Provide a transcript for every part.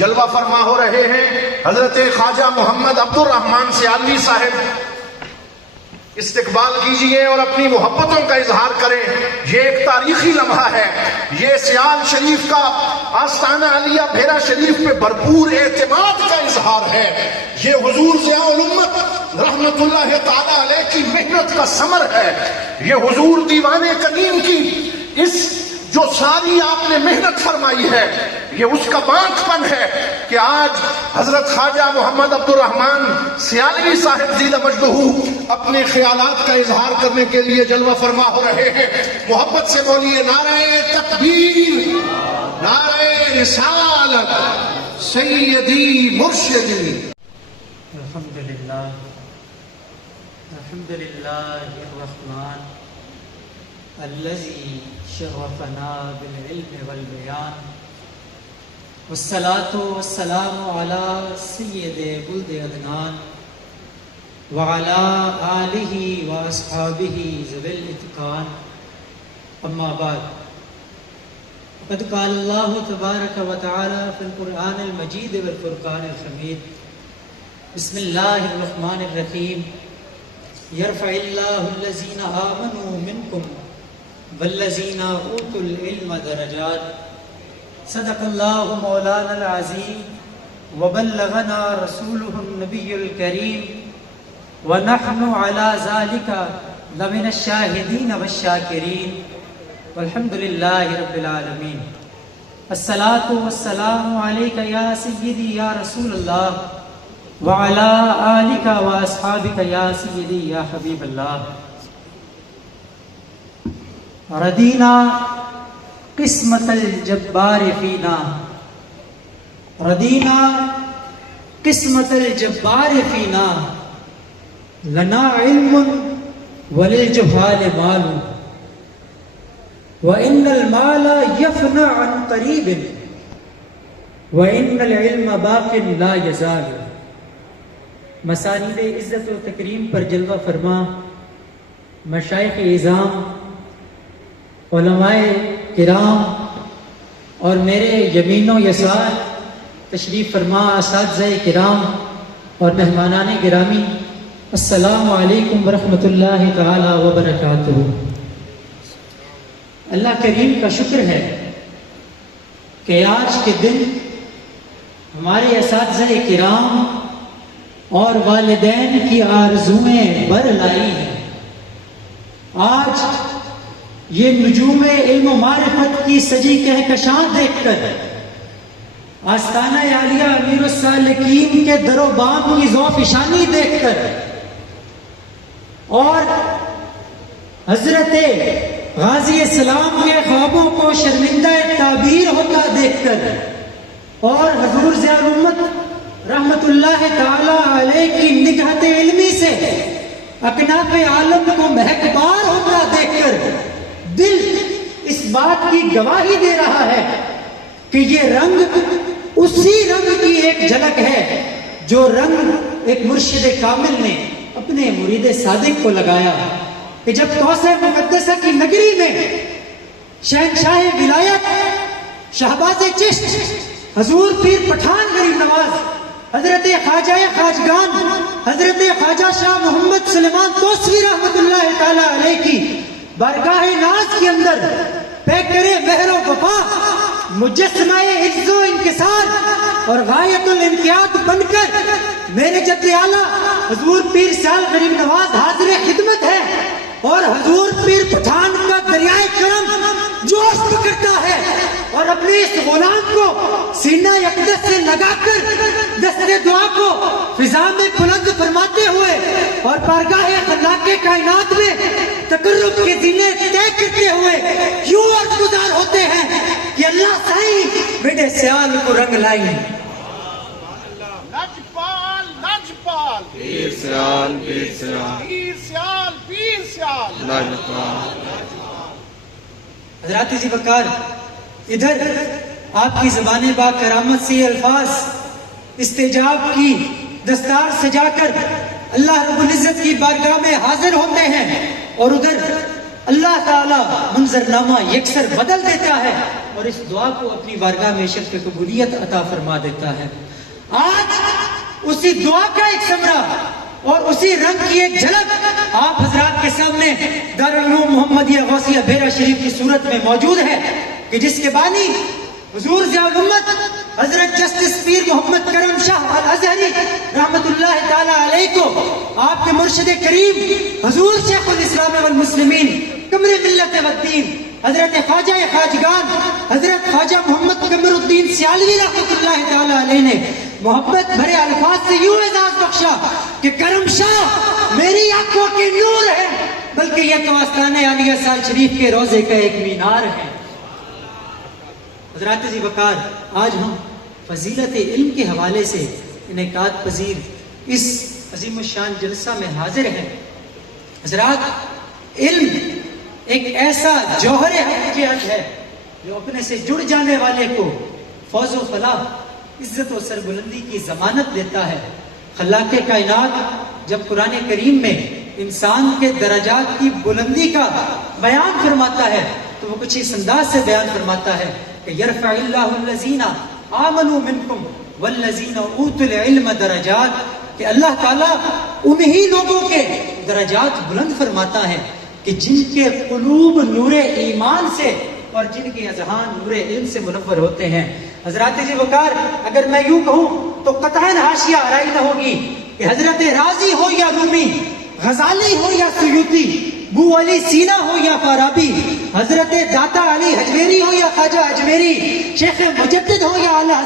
جلوہ فرما ہو رہے ہیں حضرت خواجہ محمد عبد الرحمن سیالوی صاحب، استقبال کیجئے اور اپنی محبتوں کا اظہار کریں۔ یہ ایک تاریخی لمحہ ہے، یہ سیال شریف کا آستانہ علیہ بھیرا شریف پہ بھرپور اعتماد کا اظہار ہے۔ یہ حضور ضیاء الامت رحمت اللہ تعالی علیہ کی محنت کا ثمر ہے۔ یہ حضور دیوان کریم کی اس جو ساری آپ نے محنت فرمائی ہے، یہ اس کا بانک پن ہے کہ آج حضرت خواجہ محمد عبد الرحمن سیالوی صاحب زیدہ مجدہ اپنے خیالات کا اظہار کرنے کے لیے جلوہ فرما ہو رہے ہیں۔ محبت سے بولیے نعرہ تکبیر، نعرہ رسالت، سیدی مرشدی۔ الحمدللہ الرحمن الذي شرفنا بالعلم والبيان والصلاة والسلام على سيد ولد عدنان وعلى آله وأصحابه ذوي الإتقان، أما بعد، قد قال الله تبارك وتعالى في القرآن المجيد والفرقان الحميد، بسم الله الرحمن الرحيم، يرفع الله الذين آمنوا منكم والذین اوتوا العلم درجات، صدق اللہ مولانا العظیم وبلغنا رسولہ النبی الکریم ونحن علی ذلک لمن الشاہدین والشاکرین والحمد للہ رب العالمین۔ الصلاۃ والسلام علیک یا سیدی یا رسول اللہ وعلی آلک واصحابک یا سیدی یا حبیب اللہ۔ ردینا قسمت الجبار فینا، ردینا قسمت الجبار فینا، لنا علم وللجہال مال، وإن المال يفنى عن قریب وإن العلم باق لا يزال۔ مسانید عزت و تکریم پر جلوہ فرما مشائخ اعظام، علماء کرام اور میرے یمین و یسار تشریف فرما اساتذہ کرام اور مہمانان گرامی، السلام علیکم ورحمۃ اللہ تعالی وبرکاتہ۔ اللہ کریم کا شکر ہے کہ آج کے دن ہمارے اساتذہ کرام اور والدین کی آرزوئیں بر لائی ہیں۔ آج یہ نجوم علم و معرفت کی سجی کہکشاں دیکھ کر، آستانہ عالیہ امیر السالکین کے در و بام کی ذوفشانی دیکھ کر، اور حضرت غازی اسلام کے خوابوں کو شرمندہ تعبیر ہوتا دیکھ کر، اور حضور ضیاء الامت رحمت اللہ تعالی علیہ کی نگہت علمی سے اکناف عالم کو مہکبار ہوتا دیکھ کر دل اس بات کی گواہی دے رہا ہے کہ یہ رنگ اسی رنگ کی ایک جھلک ہے جو رنگ ایک مرشد کامل نے اپنے مرید صادق کو لگایا کہ جب کوثر مقدسہ کی نگری میں شہنشاہ ولایت شہباز چشت حضور پیر پٹھان غریب نواز حضرت خواجہ خواجگان حضرت خواجہ شاہ محمد سلیمان توسوی رحمت اللہ تعالی علیہ کی بارگاہ ناز کے اندر پیکر مہر و وفا مجسمہ عز و انکسار اور غایت الامتیاز بن کر میرے جد اعلیٰ حضور پیر سیال غریب نواز حاضر خدمت ہے، اور حضور پیر پٹھان کا دریائے کرم جوش پکڑتا ہے، اور اپنے اس غلام کو سینہ اقدس سے لگا کر دست دعا کو فضا میں بلند فرماتے ہوئے اور بارگاہ خلاق کائنات میں تقرب کے زینے طے کرتے ہوئے یوں عرض گزار ہوتے ہیں کہ اللہ سائیں میرے سیال کو رنگ لائی۔ لجپال لجپال، پیر سیال پیر سیال، پیر سیال پیر سیال، لجپال۔ حضرات ذی وقار، ادھر آپ کی زبان با کرامت سے الفاظ استجاب کی دستار سجا کر اللہ رب العزت کی بارگاہ میں حاضر ہوتے ہیں، اور ادھر اللہ تعالی منظرنامہ یکسر بدل دیتا ہے اور اس دعا کو اپنی بارگاہ میں شرف قبولیت عطا فرما دیتا ہے۔ آج اسی دعا کا ایک ثمرہ اور اسی رنگ کی ایک جھلک آپ حضرات کے سامنے دارالعلوم محمدیہ غوثیہ بھیرا شریف کی صورت میں موجود ہے کہ جس کے بانی حضور ضیاء الامت حضرت جسٹس پیر محمد کرم شاہ الازہری رحمت اللہ تعالی علیہ کو آپ کے مرشد کریم حضور شیخ الاسلام والمسلمین قمر ملت والدین حضرت خواجہ خواجگان حضرت خواجہ محمد قمر الدین سیالوی رحمت اللہ تعالی علیہ نے محبت بھرے الفاظ سے یوں اعزاز بخشا کہ کرم شاہ میری آنکھوں کے نور ہے، بلکہ یہ تو آستانہ عالیہ سال شریف کے روزے کا ایک مینار ہے۔ حضرات ذی وقار، آج ہم فضیلت علم کے حوالے سے انعقاد پذیر اس عظیم الشان جلسہ میں حاضر ہیں۔ حضرات، علم ایک ایسا جوہر حقیقت ہے جو اپنے سے جڑ جانے والے کو فوز و فلاح، عزت و سربلندی کی ضمانت دیتا ہے۔ خلاق کائنات جب قرآن کریم میں انسان کے درجات کی بلندی کا بیان فرماتا ہے تو وہ کچھ اس انداز سے بیان فرماتا ہے کہ یرفع اللہ الذین آمنوا منکم والذین اوتوا العلم درجات، کہ اللہ تعالیٰ انہی لوگوں کے درجات بلند فرماتا ہے کہ جن کے قلوب نور ایمان سے اور جن کے اذہان نور علم سے منور ہوتے ہیں۔ حضرات ذی وقار، اگر میں یوں کہوں تو قطعاً حاشیہ آرائی نہ ہوگی کہ حضرت رازی ہو یا رومی، غزالی ہو یا سیوطی، بو علی سینا ہو یا فارابی، حضرت داتا علی حجویری ہو یا خواجہ اجمیری، شیخ مجدد ہو یا اعلیٰ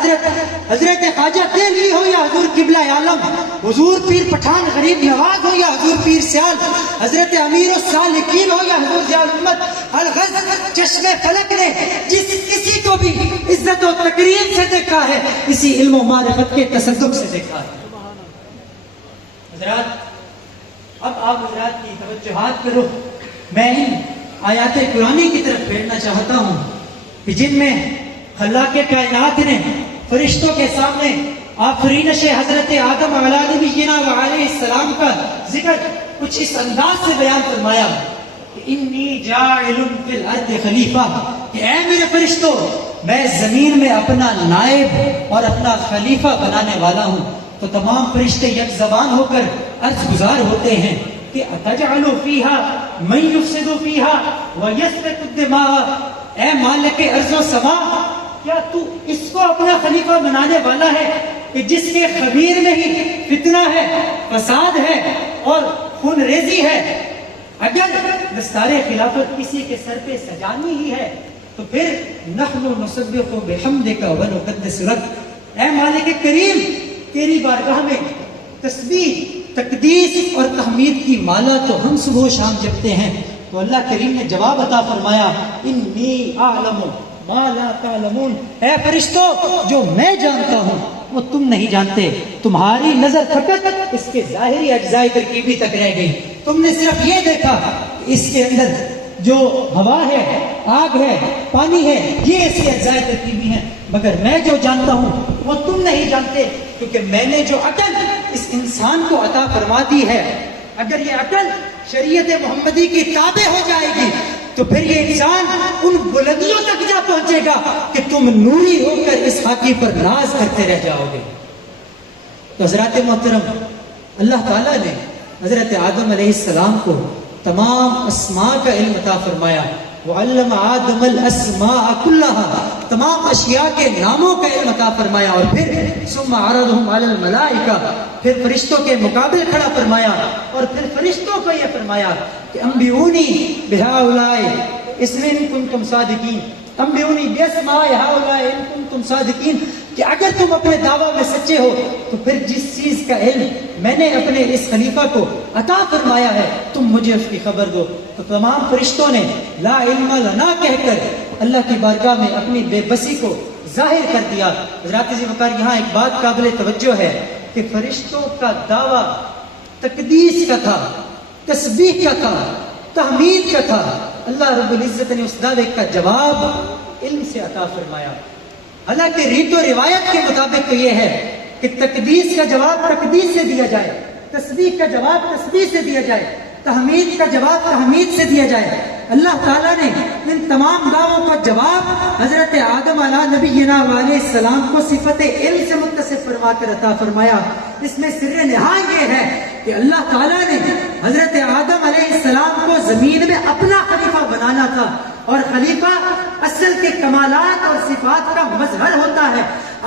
حضرت خواجہ دہلوی ہو یا حضور قبلہ عالم، حضور پیر پٹھان غریب نواز ہو یا حضور پیر سیال، حضرت امیر السالکین ہو یا حضور ضیاء الامت الغز، چشم فلک نے جس کسی کو بھی عزت و تکریم سے دیکھا ہے اسی علم و معرفت کے تصدق سے دیکھا ہے۔ حضرات، اب آپ حضرات کی توجہات کرو، میں ان آیات قرآنی کی طرف پھیرنا چاہتا ہوں کہ جن میں خلاق کائنات نے فرشتوں کے سامنے آفرینش حضرت آدم علیہ نبینا و علیہ السلام کا ذکر کچھ اس انداز سے بیان فرمایا کہ انی جاعل فی الارض خلیفہ، کہ اے میرے فرشتوں، میں زمین میں اپنا نائب اور اپنا خلیفہ بنانے والا ہوں۔ تو تمام فرشتے یک زبان ہو کر عرض گزار ہوتے ہیں کہ اتجعل فیہا من یفسد فیہا ویسفک الدماء، اے مالک ارض و سما، کیا تو اس کو اپنا خلیفہ بنانے والا ہے کہ جس کے خمیر میں ہی فتنہ ہے، فساد ہے اور خون ریزی ہے؟ اگر دستار خلافت کسی کے سر پہ سجانی ہی ہے تو پھر نحن نسبح بحمدک ونقدس لک، اے مالک کریم، تیری بارگاہ میں تسبیح، تقدیس اور تحمید کی مالا تو ہم صبح و شام جپتے ہیں۔ تو اللہ کریم نے جواب عطا فرمایا، انی اعلم ما لا تعلمون، اے فرشتوں، جو میں جانتا ہوں وہ تم نہیں جانتے، تمہاری نظر فقط اس کے ظاہری اجزاء ترکیبی تک رہ گئی، تم نے صرف یہ دیکھا کہ اس کے اندر جو ہوا ہے، آگ ہے، پانی ہے، یہ اس کے اجزاء ترکیبی ہیں، مگر میں جو جانتا ہوں وہ تم نہیں جانتے، کیونکہ میں نے جو عقل اس انسان کو عطا فرما دی ہے، اگر یہ عقل شریعت محمدی کی تابع ہو جائے گی تو پھر یہ انسان ان بلندیوں تک جا پہنچے گا کہ تم نوری ہو کر اس خاکی پر ناز کرتے رہ جاؤ گے۔ تو حضرات محترم، اللہ تعالیٰ نے حضرت آدم علیہ السلام کو تمام اسماء کا علم عطا فرمایا، وعلم آدم الاسماء کلها، تمام اشیاء کے ناموں کا علم عطا فرمایا، اور پھر ثم عرضهم علی الملائکہ، پھر فرشتوں کے مقابل کھڑا فرمایا، اور پھر فرشتوں کو یہ فرمایا کہ انبئونی بہؤلاء اسم ان کنتم صادقین، انبئونی باسماء ہؤلاء ان کنتم صادقین، کہ اگر تم اپنے دعویٰ میں سچے ہو تو پھر جس چیز کا علم میں نے اپنے اس خلیفہ کو عطا فرمایا ہے تم مجھے اس کی خبر دو۔ تو تمام فرشتوں نے لا علم لنا کہہ کر اللہ کی بارگاہ میں اپنی بے بسی کو ظاہر کر دیا۔ حضرات ذی وقار، یہاں ایک بات قابل توجہ ہے کہ فرشتوں کا دعویٰ تقدیس کا تھا، تسبیح کا تھا، تحمید کا تھا، اللہ رب العزت نے اس دعوے کا جواب علم سے عطا فرمایا۔ حالانکہ ریت و روایت کے مطابق تو یہ ہے کہ تقدیس کا جواب تقدیس سے دیا جائے، تسبیح کا جواب تسبیح سے دیا جائے، تحمید کا جواب تحمید سے دیا جائے، اللہ تعالیٰ نے ان تمام دعووں کا جواب حضرت آدم علیہ نبینا علیہ السلام کو صفت علم سے متصف فرما کر عطا فرمایا۔ اس میں سر نہا یہ ہے کہ اللہ تعالیٰ نے حضرت آدم علیہ السلام کو زمین میں اپنا خلیفہ بنانا تھا، اور خلیفہ اصل کے کمالات اور صفات کا مظہر ہوتا ہے،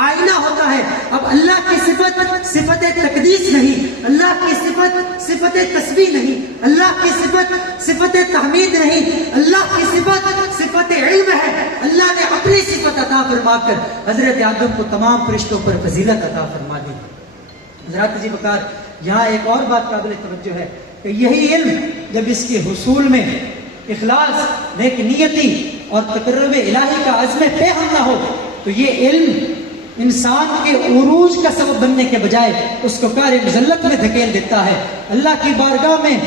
آئینہ ہوتا ہے۔ اب اللہ کی صفت صفت تقدیس نہیں، اللہ کی صفت صفت تسبیح نہیں، اللہ کی صفت صفت تحمید نہیں، اللہ کی صفت صفت علم ہے۔ اللہ نے اپنی صفت عطا فرما کر حضرت آدم کو تمام فرشتوں پر فضیلت عطا فرما دی۔ حضرات جی وقار، یہاں ایک اور بات قابل توجہ ہے کہ یہی علم جب اس کے حصول میں اخلاص، نیک نیتی اور تقرب الہی کا عزم پہ ہم نہ ہو تو یہ علم انسان کے عروج کا سبب بننے کے بجائے اس کو کار مذلت میں دھکیل دیتا ہے، اللہ کی بارگاہ میں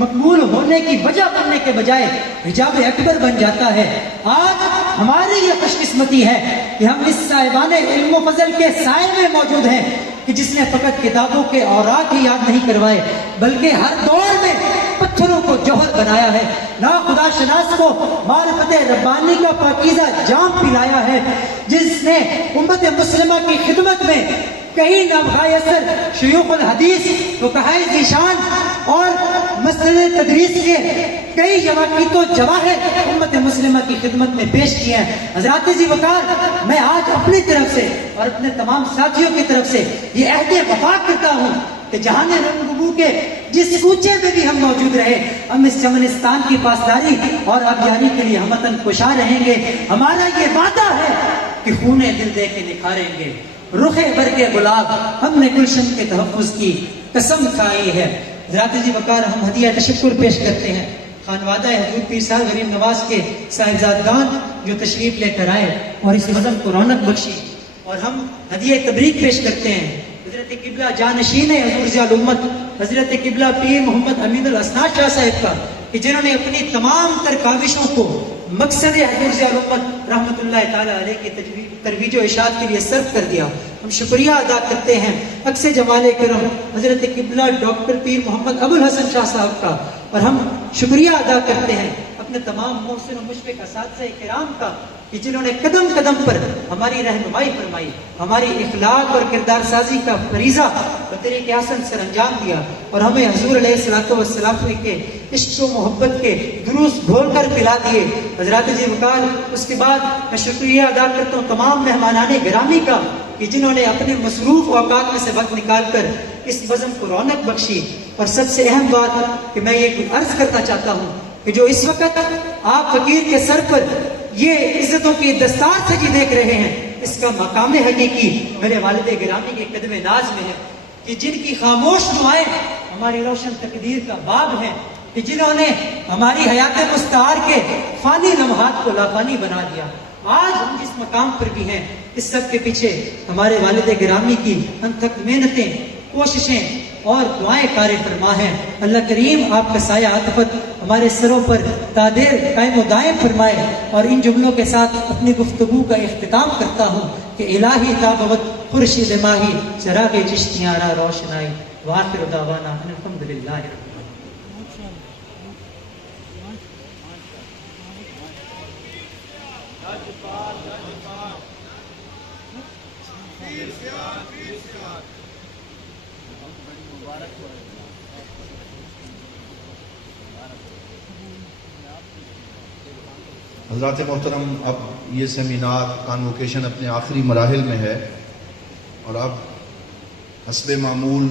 مقبول ہونے کی وجہ بننے کے بجائے حجاب اکبر بن جاتا ہے۔ آج ہماری یہ خوش قسمتی ہے کہ ہم اس صاحبان علم و فضل کے سائے میں موجود ہیں کہ جس نے فقط کتابوں کے اوراق ہی یاد نہیں کروائے بلکہ ہر دور میں پتھروں کو جوہر بنایا ہے، نا خدا شناس کو معرفت ربانی کا پاکیزہ جام پلایا ہے، جس نے امت مسلمہ کی خدمت میں کئی نابغہ شیوخ الحدیث، فقہائے ذیشان اور مسئلہ تدریس کے کئی یواقیت و جواہر امت مسلمہ کی خدمت میں پیش کیے ہیں۔ حضرات ذی وقار، میں آج اپنی طرف سے اور اپنے تمام ساتھیوں کی طرف سے یہ عہد وفا کرتا ہوں کہ جہان رنگبو کے جس کوچے میں بھی ہم موجود رہے، ہم اس چمنستان کی پاسداری اور آبیاری کے لیے ہم وطن کوشاں رہیں گے۔ ہمارا یہ وعدہ ہے کہ خون دل دے کے نکھاریں گے، رخ برگ گلاب ہم نے گلشن کے تحفظ کی قسم کھائی ہے۔ حضرات جی وقار، ہم ہدیہ تشکر پیش کرتے ہیں خانوادہ حضور پیر صاحب غریب نواز کے صاحبزادگان جو تشریف لے کر آئے اور اس نظم کو رونق بخشی، اور ہم ہدیہ تبریک پیش کرتے ہیں حضرت قبلہ جانشین حضور ضیاء الامت حضرت قبلہ پیر محمد امین الاسنا شاہ صاحب کا، کہ جنہوں نے اپنی تمام تر کاوشوں کو مقصد حضور ضیاء الامت رحمۃ اللہ تعالی علیہ کی ترویج و اشاعت کے لیے صرف کر دیا۔ ہم شکریہ ادا کرتے ہیں عکس جمال کرم حضرت قبلہ ڈاکٹر پیر محمد ابو الحسن شاہ صاحب کا، اور ہم شکریہ ادا کرتے ہیں اپنے تمام محسن و مشفق اساتذہ کرام کا کہ جنہوں نے قدم قدم پر ہماری رہنمائی فرمائی، ہماری اخلاق اور کردار سازی کا فریضہ بطریق حسن سر انجام دیا، اور ہمیں حضور علیہ الصلوۃ والسلام کے عشق و محبت کے دروس گھول کر پلا دیے۔ حضرات جی وقار، اس کے بعد میں شکریہ ادا کرتا ہوں تمام مہمانان گرامی کا کہ جنہوں نے اپنے مصروف اوقات میں سے وقت نکال کر اس بزم کو رونق بخشی۔ اور سب سے اہم بات کہ میں یہ عرض کرنا چاہتا ہوں کہ جو اس وقت آپ فقیر کے سر پر یہ عزتوں کی دستار سجی دیکھ رہے ہیں، اس کا مقام حقیقی میرے والد گرامی کے قدم ناز میں ہے، کہ جن کی خاموش دعائیں ہماری روشن تقدیر کا باب ہیں، کہ جنہوں نے ہماری حیات مستعار کے فانی لمحات کو لافانی بنا دیا۔ آج ہم جس مقام پر بھی ہیں، اس سب کے پیچھے ہمارے والد گرامی کی انتھک محنتیں، کوششیں اور دعائیں کار فرما ہیں۔ اللہ کریم آپ کا سایہ عاطفت ہمارے سروں پر تادیر قائم و دائم فرمائے، اور ان جملوں کے ساتھ اپنی گفتگو کا اختتام کرتا ہوں کہ الہی تابوت خورشید ماہی چراغ چشتیاں را روشنائی، وآخر دعوانا ان الحمدللہ رب العالمین۔ حضرات محترم، اب یہ سیمینار کانوکیشن اپنے آخری مراحل میں ہے، اور اب حسب معمول